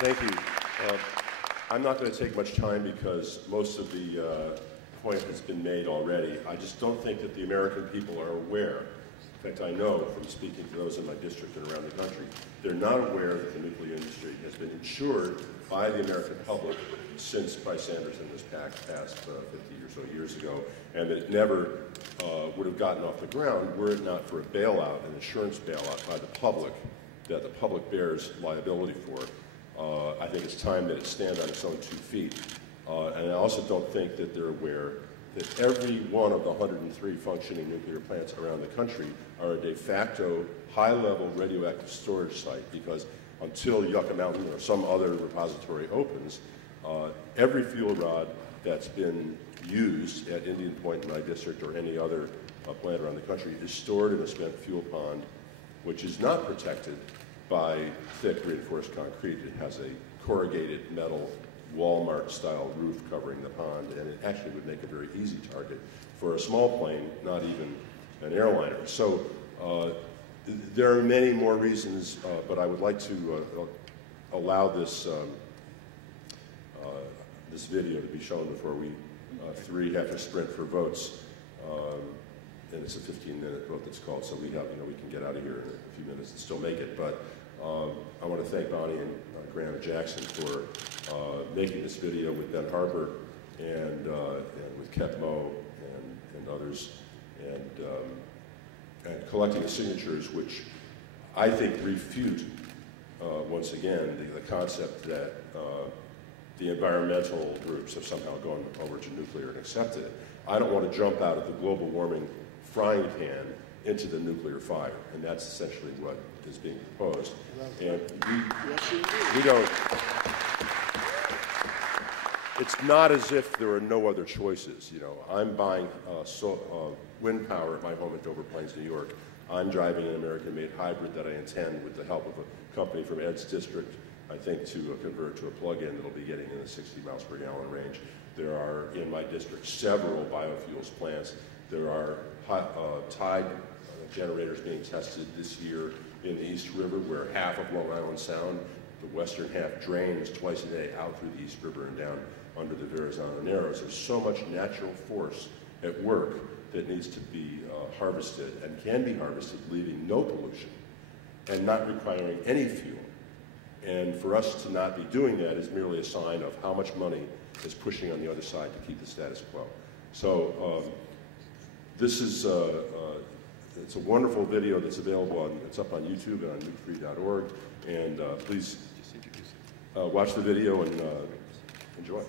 Thank you. I'm not going to take much time because most of the point has been made already. I just don't think that the American people are aware. In fact, I know from speaking to those in my district and around the country, they're not aware that the nuclear industry has been insured by the American public since Price Anderson was passed 50 or so years ago, and that it never would have gotten off the ground were it not for a bailout, an insurance bailout by the public, that the public bears liability for. I think it's time that it stands on its own 2 feet. And I also don't think that they're aware that every one of the 103 functioning nuclear plants around the country are a de facto high-level radioactive storage site, because until Yucca Mountain or some other repository opens, every fuel rod that's been used at Indian Point in my district or any other plant around the country is stored in a spent fuel pond, which is not protected by thick reinforced concrete. It has a corrugated metal Walmart-style roof covering the pond, and it actually would make a very easy target for a small plane, not even an airliner. So there are many more reasons, but I would like to allow this this video to be shown before we three have to sprint for votes. And it's a 15-minute vote that's called, so we have, we can get out of here in a few minutes and still make it. But I want to thank Bonnie and Graham and Jackson for making this video with Ben Harper and with Kep Mo and others, and collecting the signatures, which I think refute once again the concept that the environmental groups have somehow gone over to nuclear and accepted it. I don't want to jump out of the global warming frying pan into the nuclear fire, and that's essentially what is being proposed. And we don't, it's not as if there are no other choices. I'm buying wind power at my home in Dover Plains, New York. I'm driving an American-made hybrid that I intend, with the help of a company from Ed's district, I think, to convert to a plug-in that'll be getting in the 60 miles per gallon range. There are, in my district, several biofuels plants. There are tide generators being tested this year in the East River, where half of Long Island Sound, the western half, drains twice a day out through the East River and down under the Verrazano Narrows. There's so much natural force at work that needs to be harvested and can be harvested, leaving no pollution and not requiring any fuel. And for us to not be doing that is merely a sign of how much money is pushing on the other side to keep the status quo. So this is it's a wonderful video that's available it's up on YouTube and on nukefree.org, and please watch the video and enjoy.